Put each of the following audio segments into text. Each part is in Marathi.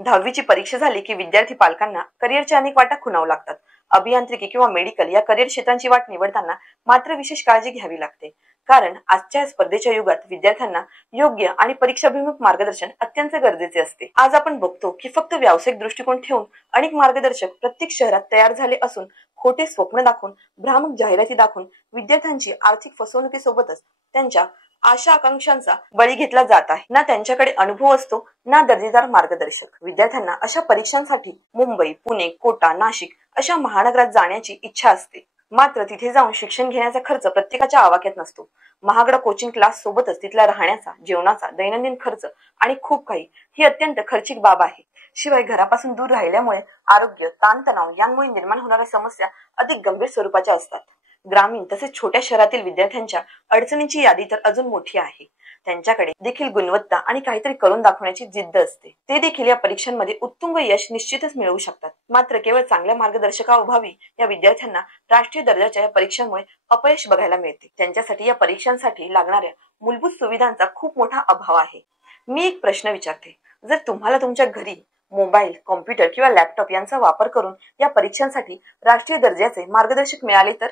10वी ची परीक्षा झाली की विद्यार्थी पालकांना करिअरच्या अनेक वाटा खुणावू लागतात. अभियांत्रिकी किंवा मेडिकल या करिअर क्षेत्रांची वाट निवडताना मात्र विशेष काळजी घ्यावी लागते. कारण आजच्या स्पर्धेच्या युगात विद्यार्थ्यांना योग्य आणि परीक्षाभिमुख मार्गदर्शन अत्यंत गरजेचे असते. आज आपण बघतो की फक्त व्यावसायिक दृष्टिकोन ठेवून अनेक मार्गदर्शक प्रत्येक शहरात तयार झाले असून खोटे स्वप्न दाखवून, भ्रामक जाहिराती दाखवून विद्यार्थ्यांची आर्थिक फसवणुकीसोबतच त्यांच्या आशा आकांक्षांचा बळी घेतला जात आहे. ना त्यांच्याकडे अनुभव असतो ना दर्जेदार मार्गदर्शक. विद्यार्थ्यांना अशा परीक्षांसाठी मुंबई, पुणे, कोटा, नाशिक अशा महानगरात जाण्याची इच्छा असते. मात्र तिथे जाऊन शिक्षण घेण्याचा खर्च प्रत्येकाच्या आवाक्यात नसतो. महागडा कोचिंग क्लास सोबतच तिथला राहण्याचा, जेवणाचा, दैनंदिन खर्च आणि खूप काही ही अत्यंत खर्चिक बाब आहे. शिवाय घरापासून दूर राहिल्यामुळे आरोग्य, ताणतणाव यांमुळे निर्माण होणाऱ्या समस्या अधिक गंभीर स्वरूपाच्या असतात. ग्रामीण तसेच छोट्या शहरातील विद्यार्थ्यांच्या अडचणींची यादी तर अजून मोठी आहे. त्यांच्याकडे देखील गुणवत्ता आणि काहीतरी करून दाखवण्याची जिद्द असते. ते देखील या परीक्षांमध्ये उत्तुंग यश निश्चितच मिळवू शकतात. मात्र केवळ चांगल्या मार्गदर्शकाअभावी या विद्यार्थ्यांना राष्ट्रीय दर्जाच्या या परीक्षांमुळे अपयश बघायला मिळते. त्यांच्यासाठी या परीक्षांसाठी लागणाऱ्या मूलभूत सुविधांचा खूप मोठा अभाव आहे. मी एक प्रश्न विचारते, जर तुम्हाला तुमच्या घरी मोबाईल, कॉम्प्युटर किंवा लॅपटॉप यांचा वापर करून या परीक्षांसाठी राष्ट्रीय दर्जाचे मार्गदर्शक मिळाले तर?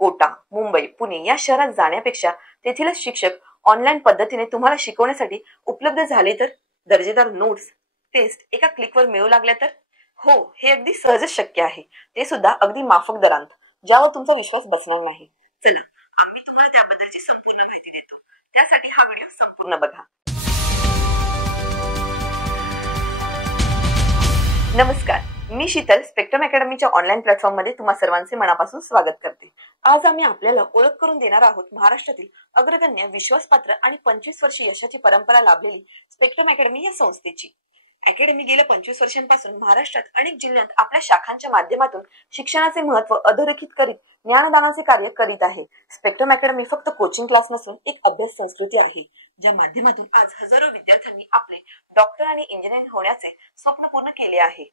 कोटा, मुंबई, पुणे या शहरात जाण्यापेक्षा तेथीलच शिक्षक ऑनलाईन पद्धतीने तुम्हाला शिकवण्यासाठी उपलब्ध झाले तर? दर्जेदार नोट्स, टेस्ट एका क्लिकवर मिळू लागल्या तर? हो, हे अगदी सहजच शक्य आहे. ते सुद्धा अगदी माफक दरांत, ज्यावर तुमचा विश्वास बसणार नाही. चला, आम्ही तुम्हाला त्याबद्दलची संपूर्ण माहिती देतो. त्यासाठी हा व्हिडिओ संपूर्ण बघा. नमस्कार, मी शीतल स्पेक्ट्रम अकॅडमीच्या ऑनलाईन प्लॅटफॉर्ममध्ये तुम्हा सर्वांचे मनापासून स्वागत करते. आज आम्ही आपल्याला ओळख करून देणार आहोत महाराष्ट्रातील अग्रगण्य, विश्वासपात्र आणि 25 वर्षे यशाची परंपरा लाभलेली स्पेक्ट्रम अकॅडमी या संस्थेची. अकॅडमी गेल्या 25 वर्षांपासून महाराष्ट्रात अनेक जिल्ह्यात आपल्या शाखांच्या माध्यमातून शिक्षणाचे महत्त्व अधोरेखित करीत ज्ञानदानाचे कार्य करीत आहे. स्पेक्ट्रम अकॅडमी फक्त कोचिंग क्लास नसून एक अभ्यास संस्कृती आहे, ज्या माध्यमातून आज हजारो विद्यार्थ्यांनी आपले डॉक्टर आणि इंजिनियर होण्याचे स्वप्न पूर्ण केले आहे.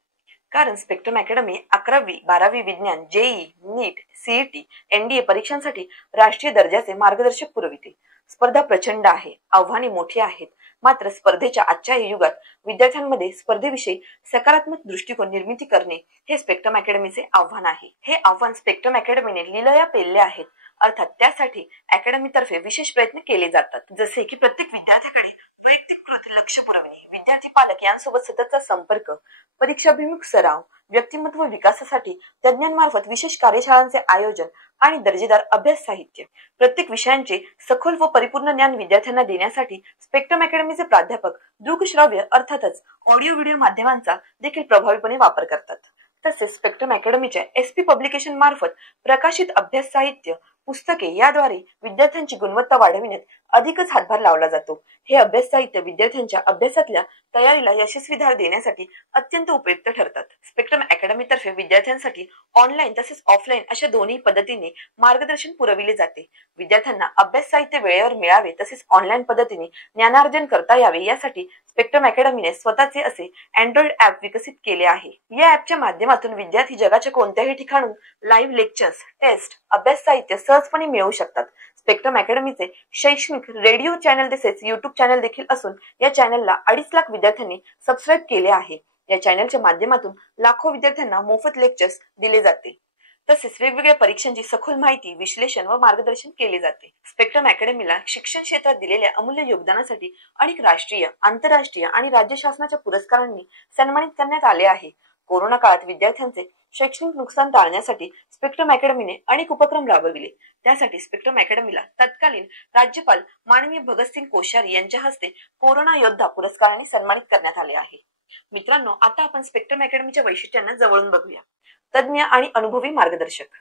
कारण स्पेक्ट्रम अकॅडमी 11वी, 12वी विज्ञान, जेईई, नीट, सीईटी, एनडीए परीक्षांसाठी राष्ट्रीय दर्जाचे मार्गदर्शक पुरविते. स्पर्धा प्रचंड आहे, आव्हाने मोठी आहेत. मात्र स्पर्धेच्या आजच्या युगात विद्यार्थ्यांमध्ये स्पर्धेविषयी सकारात्मक दृष्टिकोन निर्मिती करणे हे स्पेक्ट्रम अकॅडमीचे आव्हान आहे. हे आव्हान स्पेक्ट्रम अकॅडमीने लिलया पेलले आहेत. अर्थात त्यासाठी अकॅडमीतर्फे विशेष प्रयत्न केले जातात. जसे की प्रत्येक विद्यार्थ्याकडे वैयक्तिक लक्ष पुरवणे, विद्यार्थी पालक यांसोबत सततचा संपर्क, परीक्षाभिमुख सराव, व्यक्तिमत्व विकासासाठी तज्ञांमार्फत विशेष कार्यशाळांचे आयोजन आणि दर्जेदार अभ्यास साहित्य. प्रत्येक विषयांचे सखोल व परिपूर्ण ज्ञान विद्यार्थ्यांना देण्यासाठी स्पेक्ट्रम अकॅडमीचे प्राध्यापक दृकश्राव्य अर्थातच ऑडिओ व्हिडिओ माध्यमांचा देखील प्रभावीपणे वापर करतात. तसेच स्पेक्ट्रम अकॅडमीच्या एसपी पब्लिकेशन मार्फत प्रकाशित अभ्यास साहित्य, पुस्तके याद्वारे विद्यार्थ्यांची गुणवत्ता वाढविण्यात अधिकच हातभार लावला जातो. हे अभ्यास साहित्य विद्यार्थ्यांच्या अभ्यासातल्या तयारीला यशस्वी धार देण्यासाठी अत्यंत उपयुक्त ठरतात. स्पेक्ट्रम अकॅडमीतर्फे विद्यार्थ्यांसाठी ऑनलाईन तसेच ऑफलाईन अशा दोन्ही पद्धतीने मार्गदर्शन पुरविले जाते. विद्यार्थ्यांना अभ्यास साहित्य वेळेवर मिळावे तसेच ऑनलाईन पद्धतीने ज्ञानार्जन करता यावे यासाठी स्पेक्ट्रम अकॅडमीने स्वतःचे असे अँड्रॉइड ऍप विकसित केले आहे. या ऍपच्या माध्यमातून विद्यार्थी जगाच्या कोणत्याही ठिकाणून लाईव्ह लेक्चर्स, टेस्ट, अभ्यास साहित्य सहजपणे मिळवू शकतात. स्पेक्ट्रम अकॅडमीचे शैक्षणिक रेडिओ चॅनल तसेच युट्यूब चॅनल देखील असून या चॅनलला 2.5 लाख विद्यार्थ्यांनी सबस्क्राईब केले आहे. या चॅनलच्या माध्यमातून लाखो विद्यार्थ्यांना मोफत लेक्चर्स दिले जाते. तसेच वेगवेगळ्या परीक्षांची सखोल माहिती, विश्लेषण व मार्गदर्शन केले जाते. स्पेक्ट्रम अकॅडमीला शिक्षण क्षेत्रात दिलेल्या अमूल्य योगदानासाठी अनेक राष्ट्रीय, आंतरराष्ट्रीय आणि राज्य शासनाच्या पुरस्कारांनी सन्मानित करण्यात आले आहे. कोरोना काळात विद्यार्थ्यांचे शैक्षणिक नुकसान टाळण्यासाठी स्पेक्ट्रम अकॅडमीने अनेक उपक्रम राबविले. त्यासाठी स्पेक्ट्रम अकॅडमीला तत्कालीन राज्यपाल माननीय भगतसिंग कोश्यारी यांच्या हस्ते कोरोना योद्धा पुरस्काराने सन्मानित करण्यात आले आहे. मित्रांनो, आता आपण स्पेक्ट्रम अकॅडमीच्या वैशिष्ट्यांना जवळून बघूया. तज्ञ आणि अनुभवी मार्गदर्शक.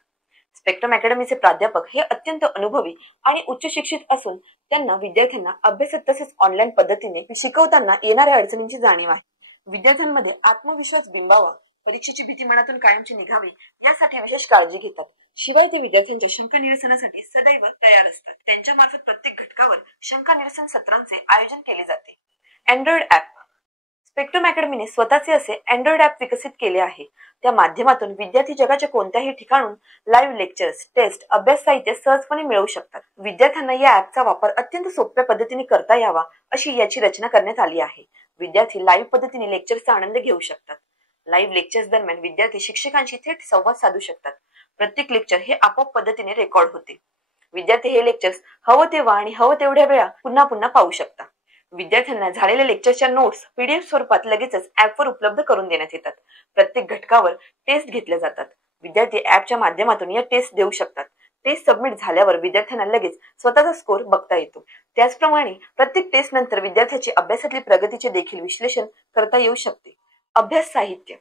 स्पेक्ट्रम अकॅडमीचे प्राध्यापक हे अत्यंत अनुभवी आणि उच्च शिक्षित असून त्यांना विद्यार्थ्यांना अभ्यासात तसेच ऑनलाईन पद्धतीने शिकवताना येणाऱ्या अडचणींची जाणीव आहे. विद्यार्थ्यांमध्ये आत्मविश्वास बिंबावा, परीक्षेची भीती मनातून कायमची निघावी यासाठी विशेष काळजी घेतात. शिवाय ते विद्यार्थ्यांच्या शंका निरसनासाठी सदैव तयार असतात. त्यांच्या मार्फत प्रत्येक घटकावर शंका निरसन सत्रांचे आयोजन केले जाते. Android app. स्पेक्ट्रम अकॅडमीने स्वतःचे असे अँड्रॉइड ॲप विकसित केले आहे. त्या माध्यमातून विद्यार्थी जगाच्या कोणत्याही ठिकाणून लाईव्ह लेक्चर्स, टेस्ट, अभ्यास साहित्य सहजपणे मिळवू शकतात. विद्यार्थ्यांना या ॲपचा वापर अत्यंत सोप्या पद्धतीने करता यावा अशी याची रचना करण्यात आली आहे. विद्यार्थी लाईव्ह पद्धतीने लेक्चर्सचा आनंद घेऊ शकतात. लाईव्ह लेक्चर्स दरम्यान विद्यार्थी शिक्षकांशी थेट संवाद साधू शकतात. प्रत्येक लेक्चर हे आपोआप पद्धतीने रेकॉर्ड होते. विद्यार्थी हे लेक्चर्स हवं तेव्हा आणि हवं तेवढ्या वेळा पुन्हा पुन्हा पाहू शकतात. विद्यार्थ्यांना झालेल्या लेक्चरच्या नोट्स पीडीएफ स्वरूपात लगेचच ॲपवर उपलब्ध करून देण्यात येतात. प्रत्येक घटकावर टेस्ट घेतल्या जातात. विद्यार्थी ॲपच्या माध्यमातून या टेस्ट देऊ शकतात. टेस्ट सबमिट झाल्यावर विद्यार्थ्यांना लगेच स्वतःचा स्कोर बघता येतो. त्याचप्रमाणे प्रत्येक टेस्ट नंतर विद्यार्थ्याची अभ्यासातील प्रगतीचे देखील विश्लेषण करता येऊ शकते. अभ्यास साहित्य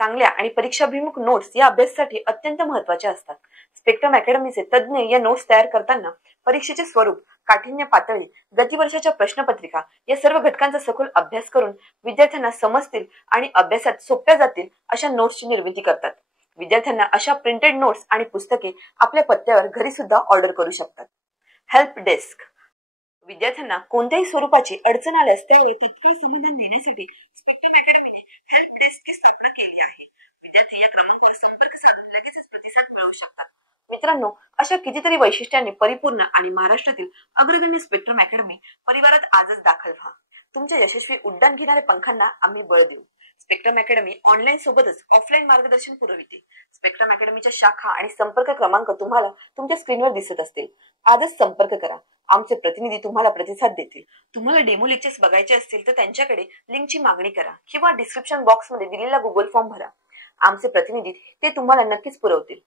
चांगल्या आणि परीक्षाभिमुख नोट्स या अभ्यासासाठी अत्यंत महत्त्वाच्या असतात. स्पेक्ट्रम अकॅडमीचे तज्ज्ञ या नोट्स तयार करताना परीक्षेचे स्वरूप, काठिण्य पातळी, गतिवर्षाच्या प्रश्नपत्रिका या सर्व घटकांचा सखोल अभ्यास करून विद्यार्थ्यांना समजतील आणि अभ्यासात सोप्या जातील अशा नोट्सची निर्मिती करतात. विद्यार्थ्यांना अशा प्रिंटेड नोट्स आणि पुस्तके आपल्या पत्त्यावर घरी सुद्धा ऑर्डर करू शकतात. हेल्प डेस्क विद्यार्थ्यांना कोणत्याही स्वरूपाची अडचण आल्यास त्यावेळी तत्काळ समाधान देण्यासाठी स्पेक्ट्रम अकॅडमीने हेल्प डेस्कची स्थापना केली आहे. विद्यार्थी या क्रमांकावर संपर्क साधून लगेचच प्रतिसाद मिळवू शकतात. मित्रांनो, अशा कितीतरी वैशिष्ट्यांनी परिपूर्ण आणि महाराष्ट्रातील अग्रगण्य स्पेक्ट्रम अकॅडमी परिवारात आजच दाखल व्हा. तुमच्या यशस्वी उड्डाण घेणाऱ्या पंखांना आम्ही बळ देऊ. स्पेक्ट्रम अकॅडमी ऑनलाईन सोबतच ऑफलाईन मार्गदर्शन पुरविते. स्पेक्ट्रम अकॅडमीच्या शाखा आणि संपर्क क्रमांक तुम्हाला तुमच्या स्क्रीनवर दिसत असतील. आजच संपर्क करा. आमचे प्रतिनिधी तुम्हाला प्रतिसाद देतील. तुम्हाला डेमो लेक्चर्स बघायचे असतील तर त्यांच्याकडे लिंकची मागणी करा किंवा डिस्क्रिप्शन बॉक्समध्ये दिलेला गुगल फॉर्म भरा. आमचे प्रतिनिधी ते तुम्हाला नक्कीच पुरवतील.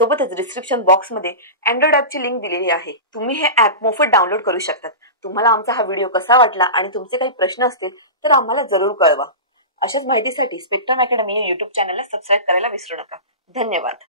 सोबतच डिस्क्रिप्शन बॉक्समध्ये अँड्रॉइड ॲपची लिंक दिलेली आहे. तुम्ही हे ॲप मोफत डाउनलोड करू शकतात. तुम्हाला आमचा हा व्हिडिओ कसा वाटला आणि तुमचे काही प्रश्न असतील तर आम्हाला जरूर कळवा. अशाच माहितीसाठी स्पेक्ट्रम अकॅडमी या युट्यूब चॅनलला सबस्क्राईब करायला विसरू नका. धन्यवाद.